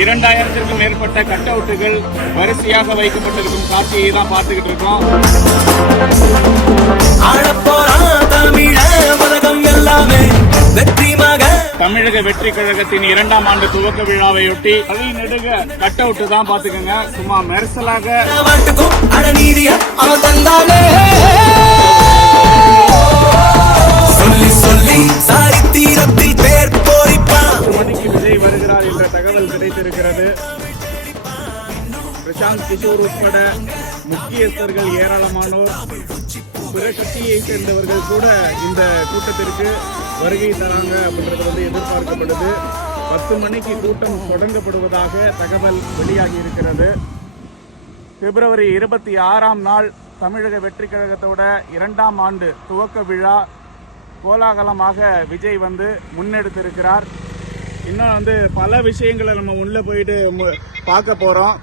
2000க்கும் மேற்பட்ட கட் அவுட்டுகள் வரிசையாக வைக்கப்பட்டிருக்கும் காட்சியை தான் பார்த்துக்கிட்டு இருக்கோம். தமிழக வெற்றி கழகத்தின் 2ஆம் ஆண்டு துவக்க விழாவையொட்டி வழி நெடுக கட் அவுட் தான் பாத்துக்கோங்க. சும்மா மெர்சலாக விஜய் வருகிறார் என்ற தகவல் கிடைத்திருக்கிறது. பிரசாந்த் கிஷோர் உட்பட முக்கியஸ்தர்கள் ஏராளமானோர் பிற கட்சியை சேர்ந்தவர்கள் கூட இந்த கூட்டத்திற்கு வருகை தராங்க அப்படின்றது எதிர்பார்க்கப்படுது. 10 மணிக்கு கூட்டம் தொடங்கப்படுவதாக தகவல் வெளியாகி இருக்கிறது. பிப்ரவரி 26ஆம் நாள் தமிழக வெற்றி கழகத்தோட 2ஆம் ஆண்டு துவக்க விழா கோலாகலமாக விஜய் முன்னெடுத்திருக்கிறார். இன்னும் பல விஷயங்களை நம்ம உள்ள போயிட்டு பார்க்க போறோம்.